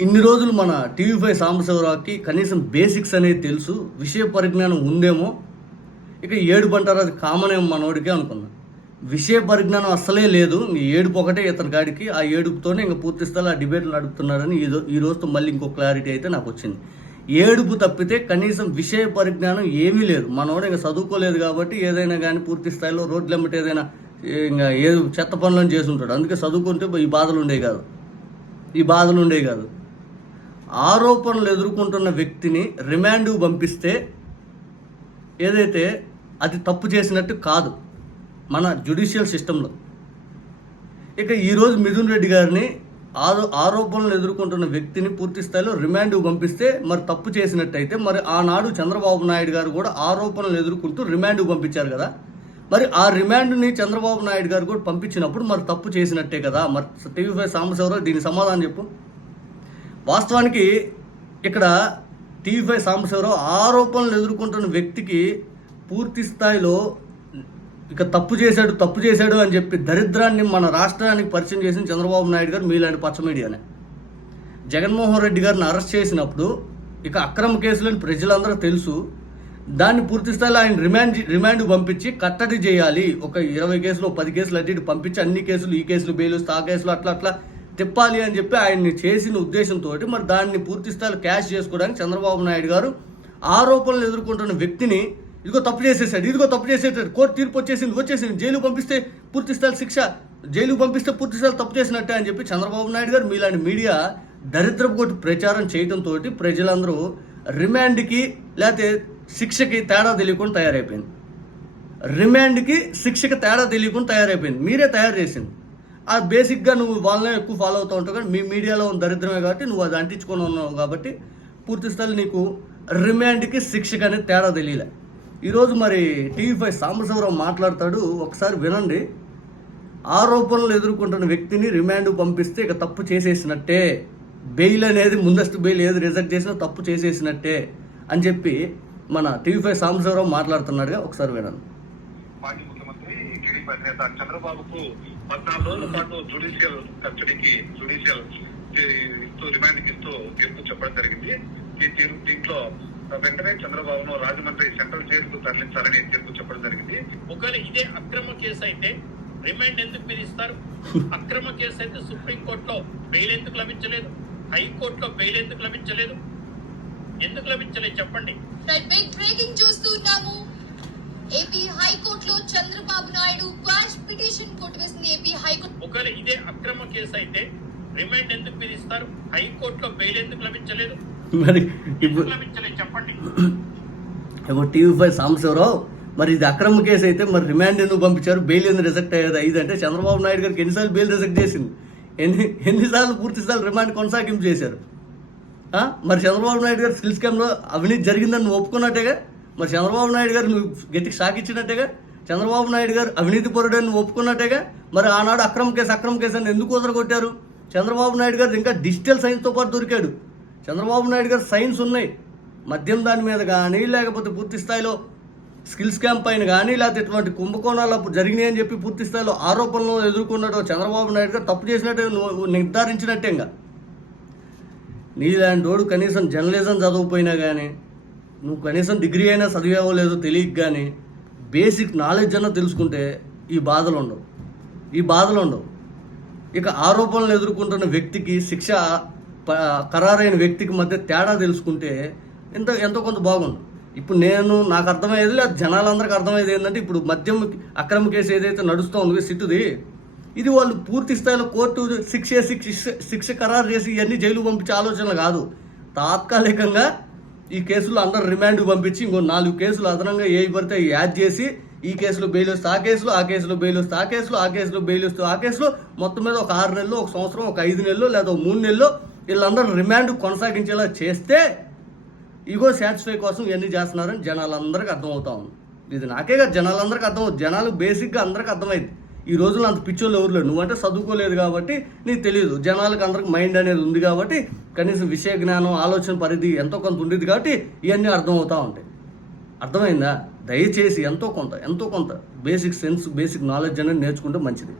ఇన్ని రోజులు మన టీవీ ఫైవ్ సాంబశివరావుకి కనీసం బేసిక్స్ అనేది తెలుసు విషయ పరిజ్ఞానం ఉందేమో. ఇక ఏడుపు అంటారు అది కామన్ ఏమో మనోడికి అనుకున్నా. విషయ పరిజ్ఞానం అస్సలే లేదు. ఇంక ఏడుపు ఒకటే ఇతని గాడికి ఆ ఏడుపుతోనే ఇంకా పూర్తి స్థాయి ఆ డిబేట్లు నడుపుతున్నారని ఈ ఈ రోజుతో మళ్ళీ ఇంకో క్లారిటీ అయితే నాకు వచ్చింది. ఏడుపు తప్పితే కనీసం విషయ పరిజ్ఞానం ఏమీ లేదు. మనోడు ఇంకా చదువుకోలేదు కాబట్టి ఏదైనా కానీ పూర్తి స్థాయిలో రోడ్లు ఎమ్మటి ఏదైనా ఇంకా ఏ చెత్త పనులను చేసి ఉంటాడు. అందుకే చదువుకుంటే ఈ బాధలు ఉండేవి కాదు. ఈ బాధలు ఉండేవి కాదు. ఆరోపణలు ఎదుర్కొంటున్న వ్యక్తిని రిమాండ్కు పంపిస్తే ఏదైతే అది తప్పు చేసినట్టు కాదు మన జ్యుడిషియల్ సిస్టంలో. ఇక ఈరోజు మిథున్ రెడ్డి గారిని ఆరో ఆరోపణలు ఎదుర్కొంటున్న వ్యక్తిని పూర్తి స్థాయిలో రిమాండ్కు పంపిస్తే మరి తప్పు చేసినట్టయితే మరి ఆనాడు చంద్రబాబు నాయుడు గారు కూడా ఆరోపణలు ఎదుర్కొంటూ రిమాండ్కు పంపించారు కదా. మరి ఆ రిమాండ్ని చంద్రబాబు నాయుడు గారు కూడా పంపించినప్పుడు మరి తప్పు చేసినట్టే కదా. మరి టీవీ ఫైవ్ సాంబశివరావు దీనికి సమాధానం చెప్పు. వాస్తవానికి ఇక్కడ టీవీ ఫైవ్ సాంబశివరావు ఆరోపణలు ఎదుర్కొంటున్న వ్యక్తికి పూర్తి స్థాయిలో ఇక తప్పు చేశాడు తప్పు చేశాడు అని చెప్పి దరిద్రాన్ని మన రాష్ట్రానికి పరిచయం చేసిన చంద్రబాబు నాయుడు గారు మీలాంటి పచ్చ మీడియానే. జగన్మోహన్ రెడ్డి గారిని అరెస్ట్ చేసినప్పుడు ఇక అక్రమ కేసులని ప్రజలందరూ తెలుసు. దాన్ని పూర్తి స్థాయిలో ఆయన రిమాండ్ రిమాండ్ పంపించి కట్టడి చేయాలి. ఒక ఇరవై కేసులు పది కేసులు అటు ఇటు పంపించి అన్ని కేసులు ఈ కేసులు బెయిల్ వస్తే ఆ కేసులు అట్లా అట్లా తిప్పాలి అని చెప్పి ఆయన్ని చేసిన ఉద్దేశంతో మరి దాన్ని పూర్తి స్థాయిలో క్యాష్ చేసుకోవడానికి చంద్రబాబు నాయుడు గారు ఆరోపణలు ఎదుర్కొంటున్న వ్యక్తిని ఇదిగో తప్పు చేసేసాడు ఇదిగో తప్పు చేసేసాడు కోర్టు తీర్పు వచ్చేసింది వచ్చేసింది జైలు పంపిస్తే పూర్తి స్థాయి శిక్ష జైలు పంపిస్తే పూర్తి స్థాయి తప్పు చేసినట్టే అని చెప్పి చంద్రబాబు నాయుడు గారు మీలాంటి మీడియా దరిద్రపు కొట్టి ప్రచారం చేయడంతో ప్రజలందరూ రిమాండ్కి లేకపోతే శిక్షకి తేడా తెలియకుండా తయారైపోయింది. రిమాండ్కి శిక్షకి తేడా తెలియకుండా తయారైపోయింది. మీరే తయారు చేసింది. ఆ బేసిక్గా నువ్వు వాళ్ళనే ఎక్కువ ఫాలో అవుతూ ఉంటావు కానీ మీ మీడియాలో ఉన్న దరిద్రమే కాబట్టి నువ్వు అది అంటించుకొని ఉన్నావు కాబట్టి పూర్తి స్థాయి నీకు రిమాండ్కి శిక్షకు అనేది తేడా తెలియలే. ఈరోజు మరి టీవీ ఫైవ్ సాంబశివరావు మాట్లాడతాడు ఒకసారి వినండి. ఆరోపణలు ఎదుర్కొంటున్న వ్యక్తిని రిమాండ్ పంపిస్తే ఇక తప్పు చేసేసినట్టే. బెయిల్ అనేది ముందస్తు బెయిల్ ఏది రిజెక్ట్ చేసినా తప్పు చేసేసినట్టే అని చెప్పి మన టీవీ ఫైవ్ సాంబశివరావు మాట్లాడుతున్నాడుగా ఒకసారి వినండి. మాజీ ముఖ్యమంత్రి టీడీపీ అధినేత చంద్రబాబుకు పద్నాలుగు రోజుల పాటు జుడిషియల్ కస్టడీకి జుడిషియల్ ఇస్తూ రిమాండ్ ఇస్తూ తీర్పు చెప్పడం జరిగింది. ఈ తీర్పు దీంట్లో వెంటనే చంద్రబాబును రాజమండ్రి సెంట్రల్ జైలుకు తరలించాలని తీర్పు చెప్పడం జరిగింది. ఒకవేళ ఇదే అక్రమ కేసు అయితే రిమాండ్ ఎందుకు విధిస్తారు అక్రమ కేసు అయితే సుప్రీంకోర్టులో బెయిల్ ఎందుకు లభించలేదు? హైకోర్టులో బెయిల్ ఎందుకు లభించలేదు? ఎందుకు లభించలేదు చెప్పండి. రైట్ బిగ్ బ్రేకింగ్ చూస్తున్నాము ఏపీ హైకోర్టులో చంద్రబాబు నాయుడు క్వాష్ పిటిషన్ కొట్టివేసింది ఏపీ హైకోర్టు. ఒకవేళ ఇదే అక్రమ కేసు అయితే రిమాండ్ ఎందుకు విధిస్తారు? హైకోర్టులో బెయిల్ ఎందుకు లభించలేదు? మరి ఇప్పుడు లభించలేదు చెప్పండి. ఇప్పుడు టీవీ ఫైవ్ సాంబశివరావు మరి ఇది అక్రమ కేసు అయితే మరి రిమాండ్ ఎందుకు పంపించారు? బెయిల్ ఎందుకు రిజెక్ట్ అయ్యేది? ఐదు అంటే చంద్రబాబు నాయుడు గారికి ఎన్నిసార్లు బెయిల్ రిజెక్ట్ చేసింది? ఎన్ని ఎన్నిసార్లు పూర్తి స్థాయిలో రిమాండ్ కొనసాగింపు చేశారు? ఆ? మరి చంద్రబాబు నాయుడు గారు స్కిల్ స్కామ్లో అవినీతి జరిగిందని ఒప్పుకున్నట్టేగా? మరి చంద్రబాబు నాయుడు గారు నువ్వు గట్టికి షాక్ ఇచ్చినట్టేగా? చంద్రబాబు నాయుడు గారు అవినీతి పరుడని ఒప్పుకున్నట్టేగా? మరి ఆనాడు అక్రమ కేసు అక్రమ కేసు అని ఎందుకు కొట్టారు చంద్రబాబు నాయుడు గారు ఇంకా డిజిటల్ సైన్స్తో పాటు దొరికాడు. చంద్రబాబు నాయుడు గారు సైన్స్ ఉన్నాయి. మద్యం దాని మీద కానీ లేకపోతే పూర్తి స్థాయిలో స్కిల్స్ క్యాంప్ పైన కానీ లేకపోతే ఇటువంటి కుంభకోణాలు అప్పుడు జరిగినాయి అని చెప్పి పూర్తి స్థాయిలో ఆరోపణలు ఎదుర్కొన్నట్టు చంద్రబాబు నాయుడు గారు తప్పు చేసినట్టే నిర్ధారించినట్టే ఇంకా నీలాంటి వాడు కనీసం జర్నలిజం చదవకపోయినా కానీ నువ్వు కనీసం డిగ్రీ అయినా చదివావో లేదో తెలియక కానీ బేసిక్ నాలెడ్జ్ అన్నా తెలుసుకుంటే ఈ బాధలు ఉండవు. ఈ బాధలు ఉండవు. ఇక ఆరోపణలు ఎదుర్కొంటున్న వ్యక్తికి శిక్ష ప- ఖరారైన వ్యక్తికి మధ్య తేడా తెలుసుకుంటే ఎంత ఎంతో కొంత బాగుండు. ఇప్పుడు నేను నాకు అర్థమయ్యేది లేదు జనాలందరికీ అర్థమయ్యేది ఏంటంటే ఇప్పుడు మద్యం అక్రమ కేసు ఏదైతే నడుస్తోందో సిట్టుది ఇది వాళ్ళు పూర్తి స్థాయిలో కోర్టు శిక్ష శిక్ష శిక్ష ఖరారు చేసి ఇవన్నీ జైలు పంపించే ఆలోచనలు కాదు. తాత్కాలికంగా ఈ కేసులో అందరు రిమాండ్ పంపించి ఇంకో నాలుగు కేసులు అదనంగా ఏ పడితే యాడ్ చేసి ఈ కేసులో బెయిల్ వస్తే ఆ కేసులో ఆ కేసులో బెయిల్ వస్తే ఆ కేసులో ఆ కేసులో బెయిల్ వస్తే ఆ కేసులో మొత్తం మీద ఒక ఆరు నెలలు ఒక సంవత్సరం ఒక ఐదు నెలలు లేదా ఒక మూడు నెలలు వీళ్ళందరూ రిమాండ్ కొనసాగించేలా చేస్తే ఇగో సాటిస్ఫై కోసం ఇవన్నీ చేస్తున్నారని జనాలందరికీ అర్థమవుతా ఉంది. ఇది నాకే కాదు జనాలందరికీ అర్థం జనాలు బేసిక్గా అందరికీ అర్థమైంది. ఈ రోజుల్లో అంత పిచ్చోళ్ళు ఎవరు లేరు. నువ్వంటే చదువుకోలేదు కాబట్టి నీకు తెలియదు. జనాలకు అందరికి మైండ్ అనేది ఉంది కాబట్టి కనీసం విషయ జ్ఞానం ఆలోచన పరిధి ఎంతో కొంత ఉండేది కాబట్టి ఇవన్నీ అర్థమవుతూ ఉంటాయి. అర్థమైందా? దయచేసి ఎంతో కొంత ఎంతో కొంత బేసిక్ సెన్స్ బేసిక్ నాలెడ్జ్ అనేది నేర్చుకుంటే మంచిది.